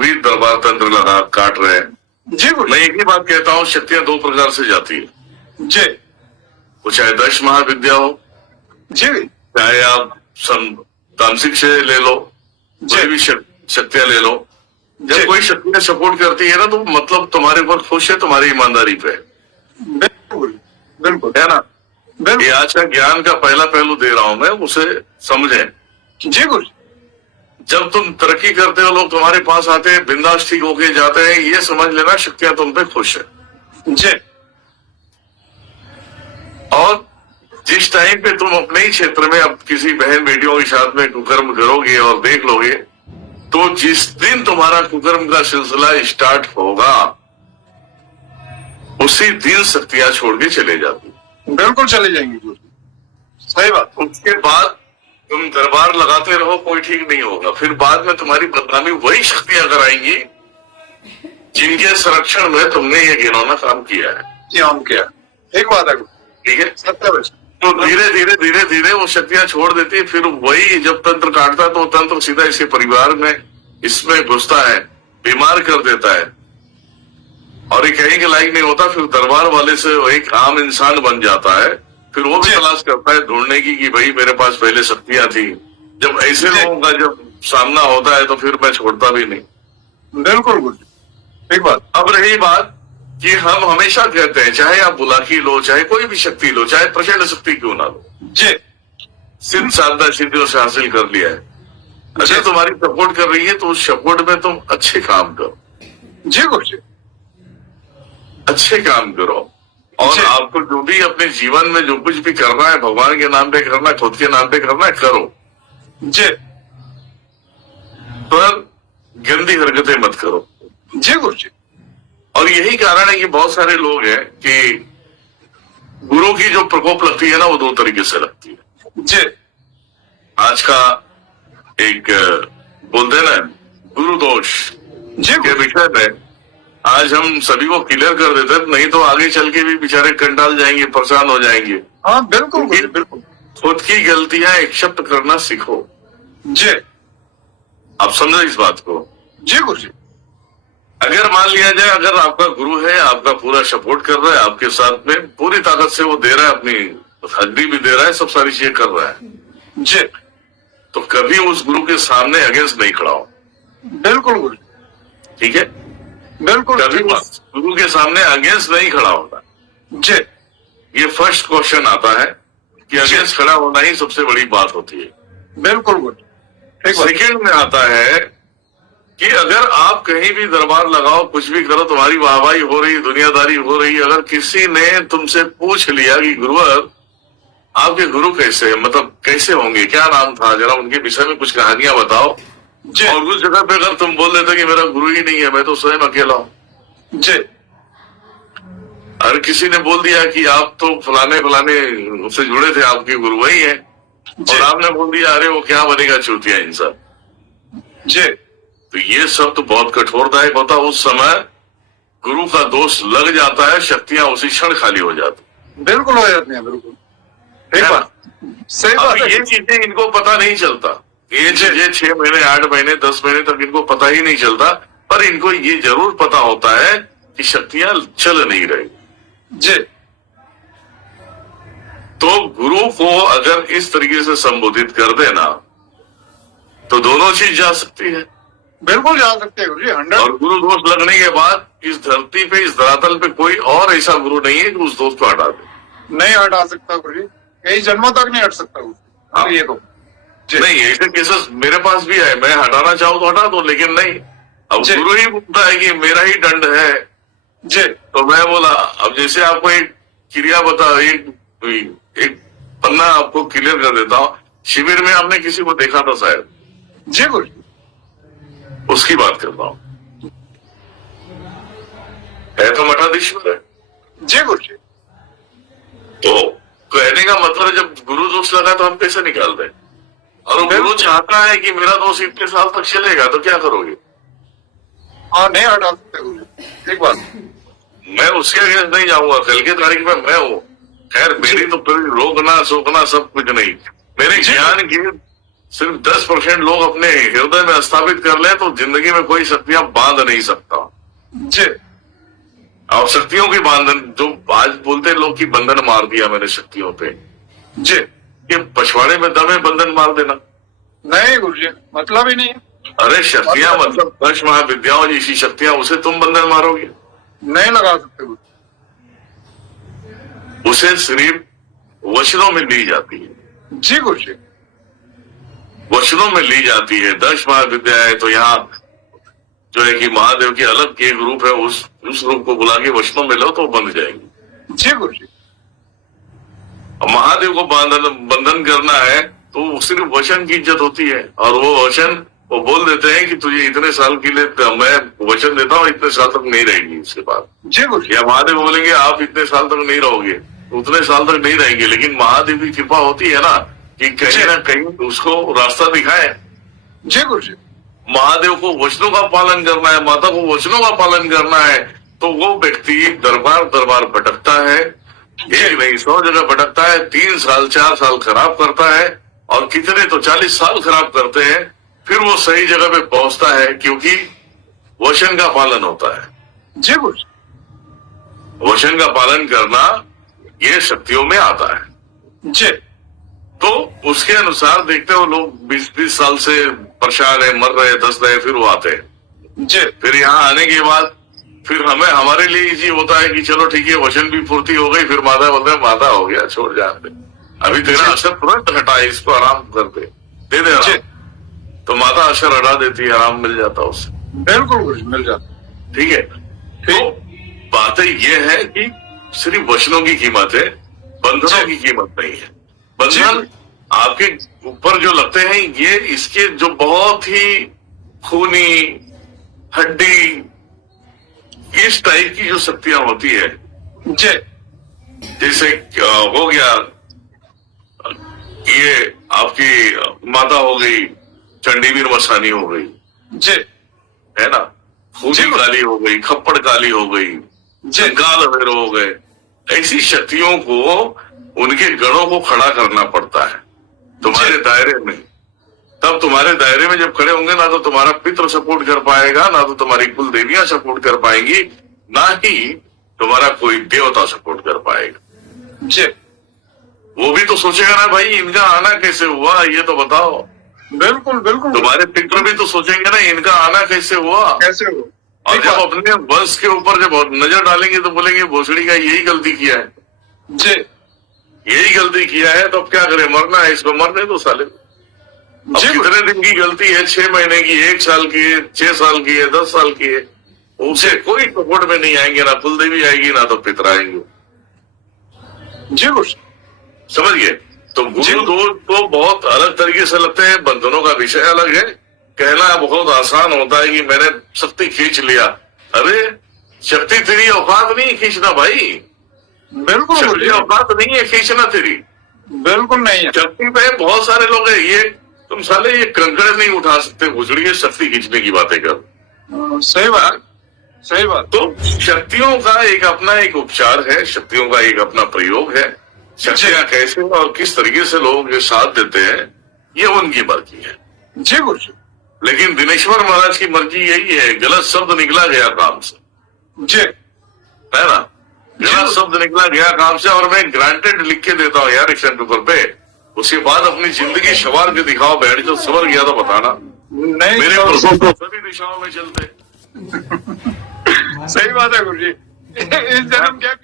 भी दरबार तंत्र लगा काट रहे हैं। जी मैं एक ही बात कहता हूँ, शक्तियां दो प्रकार से जाती है जी वो, चाहे 10 महाविद्या हो, जी चाहे आप तामसिक से ले लो, कोई भी शक्तियां ले लो। जब कोई शक्तियां सपोर्ट करती है ना, तो मतलब तुम्हारे ऊपर खुश है, तुम्हारी ईमानदारी पे। बिल्कुल बिल्कुल है ना। बिल्कुल। ये आज का ज्ञान का पहला पहलू दे रहा हूं मैं, उसे समझें। जी गुरु। जब तुम तरक्की करते हो, लोग तुम्हारे पास आते हैं, बिंदास ठीक होके जाते हैं, ये समझ लेना शक्तियां तुम पे खुश है। जी। और जिस टाइम पे तुम अपने ही क्षेत्र में अब किसी बहन बेटियों के साथ में कुकर्म करोगे और देख लोगे, तो जिस दिन तुम्हारा कुकर्म का सिलसिला स्टार्ट होगा, उसी दिन शक्तियां छोड़ के चले जाती। बिल्कुल चले जाएंगे गुरु, सही बात। उसके बाद तुम दरबार लगाते रहो, कोई ठीक नहीं होगा। फिर बाद में तुम्हारी बदनामी वही शक्तियां कराएंगी जिनके संरक्षण में तुमने ये घिनौना काम किया है। जी हम क्या, एक बात है, ठीक है। सत्य। तो धीरे धीरे धीरे धीरे वो शक्तियां छोड़ देती है। फिर वही जब तंत्र काटता है, तो तंत्र सीधा इसके परिवार में इसमें घुसता है, बीमार कर देता है, और ये कहीं के लायक नहीं होता। फिर दरबार वाले से वो एक आम इंसान बन जाता है। फिर वो भी तलाश करता है ढूंढने की कि भाई मेरे पास पहले शक्तियां थी। जब ऐसे लोगों का जब सामना होता है, तो फिर मैं छोड़ता भी नहीं। बिल्कुल गुरु, एक बात। अब रही बात कि हम हमेशा कहते हैं, चाहे आप बुलाकी लो, चाहे कोई भी शक्ति लो, चाहे प्रचंड शक्ति क्यों ना लो, जी सिद्ध साधना सिद्धियों से हासिल कर लिया है, अगर तुम्हारी सपोर्ट कर रही है, तो उस सपोर्ट में तुम अच्छे काम करो। जी गुरु जी, अच्छे काम करो। और आपको जो भी अपने जीवन में जो कुछ भी करना है, भगवान के नाम पे करना है, खुद के नाम पे करना है, करो जी। पर गंदी हरकतें मत करो। जी गुरु जी। और यही कारण है कि बहुत सारे लोग हैं कि गुरु की जो प्रकोप लगती है ना, वो दो तरीके से लगती है। जी। आज का एक बोलते हैं ना गुरु दोष के विषय में आज हम सभी को क्लियर कर देते हैं, नहीं तो आगे चल के भी बेचारे कंटाल जाएंगे, परेशान हो जाएंगे। हाँ बिल्कुल बिल्कुल। खुद की गलतियां एक्सेप्ट करना सीखो। जी। आप समझो इस बात को। जी गुरु जी। अगर मान लिया जाए, अगर आपका गुरु है, आपका पूरा सपोर्ट कर रहा है, आपके साथ में पूरी ताकत से वो दे रहा है, अपनी हड्डी भी दे रहा है, सब सारी चीजें कर रहा है, जी, तो कभी उस गुरु के सामने अगेंस्ट नहीं खड़ा हो। बिल्कुल गुरु, ठीक है, बिल्कुल। कभी उस गुरु के सामने अगेंस्ट नहीं खड़ा होता। जी। ये फर्स्ट क्वेश्चन आता है कि अगेंस्ट खड़ा होना ही सबसे बड़ी बात होती है। बिल्कुल गुरु। सेकेंड में आता है कि अगर आप कहीं भी दरबार लगाओ, कुछ भी करो, तुम्हारी वाहवाही हो रही, दुनियादारी हो रही, अगर किसी ने तुमसे पूछ लिया कि गुरुवर आपके गुरु कैसे है, मतलब कैसे होंगे, क्या नाम था, जरा उनके विषय में कुछ कहानियां बताओ, और उस जगह पे अगर तुम बोल देते कि मेरा गुरु ही नहीं है, मैं तो स्वयं अकेला हूं। जी। अगर किसी ने बोल दिया कि आप तो फलाने फलाने उससे जुड़े थे, आपके गुरु वही है, और आपने बोल दिया अरे वो क्या बनेगा चूतिया इंसान। जी। तो ये सब तो बहुत कठोरदायक होता है। उस समय गुरु का दोष लग जाता है, शक्तियां उसी क्षण खाली हो जाती। बिल्कुल हो जाती हैं, बिल्कुल सही बात। सही बात है। ये चीजें इनको पता नहीं चलता, ये चीजें 6 महीने 8 महीने 10 महीने तक इनको पता ही नहीं चलता, पर इनको ये जरूर पता होता है कि शक्तियां चल नहीं रही। जी। तो गुरु को अगर इस तरीके से संबोधित कर देना, तो दोनों चीज जा सकती है। बिल्कुल जा सकते हैं गुरु जी, 100। और गुरु दोष लगने के बाद इस धरती पे, इस धरातल पे कोई और ऐसा गुरु नहीं है कि उस दोष को हटा दे। नहीं हटा सकता गुरु जी, कई जन्मों तक नहीं हट सकता गुरु। हाँ। ये तो नहीं, ऐसे केसेस मेरे पास भी है, मैं हटाना चाहूँ तो हटा दो, लेकिन नहीं। अब गुरु ही बोलता है कि मेरा ही दंड है जी, तो मैं बोला। अब जैसे आपको एक क्रिया बता, एक पन्ना आपको क्लियर कर देता हूँ। शिविर में आपने किसी को देखा था शायद, जी गुरु, उसकी बात करता हूँ। है तो मठाधीश्वर है। जी गुरु जी। तो कहने का मतलब, जब गुरु दोष लगा तो हम कैसे निकाल दें? और गुरु चाहता है कि मेरा दोष इतने साल तक चलेगा, तो क्या करोगे? हाँ नहीं हटा सकते गुरु, एक बात। मैं उसके अगेंस्ट नहीं जाऊंगा, कल की तारीख में मैं हूँ। खैर मेरी तो पूरी रोकना सोकना सब कुछ नहीं, मेरे ज्ञान की सिर्फ 10% लोग अपने हृदय में स्थापित कर ले तो जिंदगी में कोई शक्तियां बांध नहीं सकता। जी और शक्तियों की बांधन जो आज बोलते हैं लोग की बंधन मार दिया मैंने शक्तियों पे, जी ये पछवाड़े में दम है बंधन मार देना। नहीं गुरुजी, मतलब ही नहीं है। अरे शक्तियां मतलब 10 महाविद्याओं जैसी शक्तियां, उसे तुम बंधन मारोगे? नहीं लगा सकते गुरु। उसे सिर्फ वचनों में ली जाती है। जी गुरुजी। वचनों में ली जाती है। 10 महाविद्या है तो यहाँ जो है कि महादेव की अलग एक रूप है, उस रूप को बुला के वचनों में लो तो बंध जाएंगे। जी गुरुजी। महादेव को बंधन करना है तो सिर्फ वचन की इज्जत होती है, और वो वचन वो बोल देते हैं कि तुझे इतने साल के लिए मैं वचन देता हूँ, इतने साल तक नहीं रहेगी उसके बाद। जी गुरुजी। या महादेव बोलेंगे आप इतने साल तक नहीं रहोगे, उतने साल तक नहीं रहेंगे, लेकिन महादेव की कृपा होती है ना कि कहीं ना कहीं उसको रास्ता दिखाए। जी गुरुजी। महादेव को वचनों का पालन करना है, माता को वचनों का पालन करना है, तो वो व्यक्ति दरबार दरबार भटकता है, एक नहीं 100 जगह भटकता है, 3 साल 4 साल खराब करता है, और कितने तो 40 साल खराब करते हैं, फिर वो सही जगह पे पहुंचता है, क्योंकि वचन का पालन होता है। जी गुरुजी। वचन का पालन करना ये शक्तियों में आता है। जी। तो उसके अनुसार देखते हो लोग 20-20 साल से परेशान है, मर रहे, दस रहे, फिर वो आते हैं। जी। फिर यहाँ आने के बाद फिर हमारे लिए इजी होता है कि चलो ठीक है, वचन भी पूर्ति हो गई, फिर माता बोलते हैं माता हो गया, छोड़ जाने दे, अभी तेरा असर तुरंत हटा है, इसको आराम कर दे आराम। तो माता असर हटा देती है, आराम मिल जाता है उससे। बिल्कुल गुरुजी, मिल जाता। ठीक है। तो बातें ये है कि सिर्फ वचनों की कीमत है, बंधनों की कीमत नहीं है। बंधन आपके ऊपर जो लगते हैं ये इसके जो बहुत ही खूनी हड्डी इस टाइप की जो शक्तियां होती है, जी। जैसे हो गया ये आपकी माता हो गई, चंडीवीर मसानी हो गई, जी। है ना, खूनी काली हो गई, खप्पड़ काली हो गई, जंगाल अवेर हो गए। ऐसी शक्तियों को उनके गणों को खड़ा करना पड़ता है तुम्हारे दायरे में। तब तुम्हारे दायरे में जब खड़े होंगे ना तो तुम्हारा पितृ सपोर्ट कर पाएगा, ना तो तुम्हारी कुल देवियां सपोर्ट कर पाएंगी, ना ही तुम्हारा कोई देवता सपोर्ट कर पाएगा। जी। वो भी तो सोचेगा ना भाई इनका आना कैसे हुआ, ये तो बताओ। बिल्कुल बिल्कुल। तुम्हारे पितृ भी तो सोचेंगे ना इनका आना कैसे हुआ, कैसे हुआ। और जब अपने वंश के ऊपर जब नजर डालेंगे तो बोलेंगे भोसड़ी का यही गलती किया है। जी। यही गलती किया है तो अब क्या करें, मरना है, इसको मरने दो साले। अब कितने दिन की गलती है, 6 महीने की, 1 साल की है, 6 साल की है, 10 साल की है, उसे कोई सपोर्ट में नहीं आएंगे, ना कुलदेवी आएगी ना तो पितर आएंगे। जी गुरु समझ गए। तो गुरु दो तो बहुत अलग तरीके से लगते हैं, बंधनों का विषय अलग है। कहना बहुत आसान होता है कि मैंने शक्ति खींच लिया, अरे शक्ति तेरी औकात नहीं खींचना भाई, बिल्कुल शक्ति औकात नहीं है खींचना तेरी, बिल्कुल नहीं है। शक्ति पे बहुत सारे लोग हैं, ये तुम साले ये कंकड़ नहीं उठा सकते, भुजड़ी शक्ति खींचने की बातें कर। सही बात, सही बात। तो शक्तियों का एक अपना एक उपचार है, शक्तियों का एक अपना प्रयोग है। शक्तियां कैसे और किस तरीके से लोग ये साथ देते हैं ये उनकी मर्जी है। जी गुरु। लेकिन दिनेश्वर महाराज की मर्जी यही है, गलत शब्द निकला गया काम से, जी है ना, गलत शब्द निकला गया काम से, और मैं ग्रांटेड लिख के देता हूँ यार एक्शन पेपर पे, उसके बाद अपनी जिंदगी सवार के दिखाओ, बैठ जो सवर गया तो बताना, नहीं मेरे पुरुषों को सभी दिशाओं में चलते। सही बात है गुरु जी। इस जन्म क्या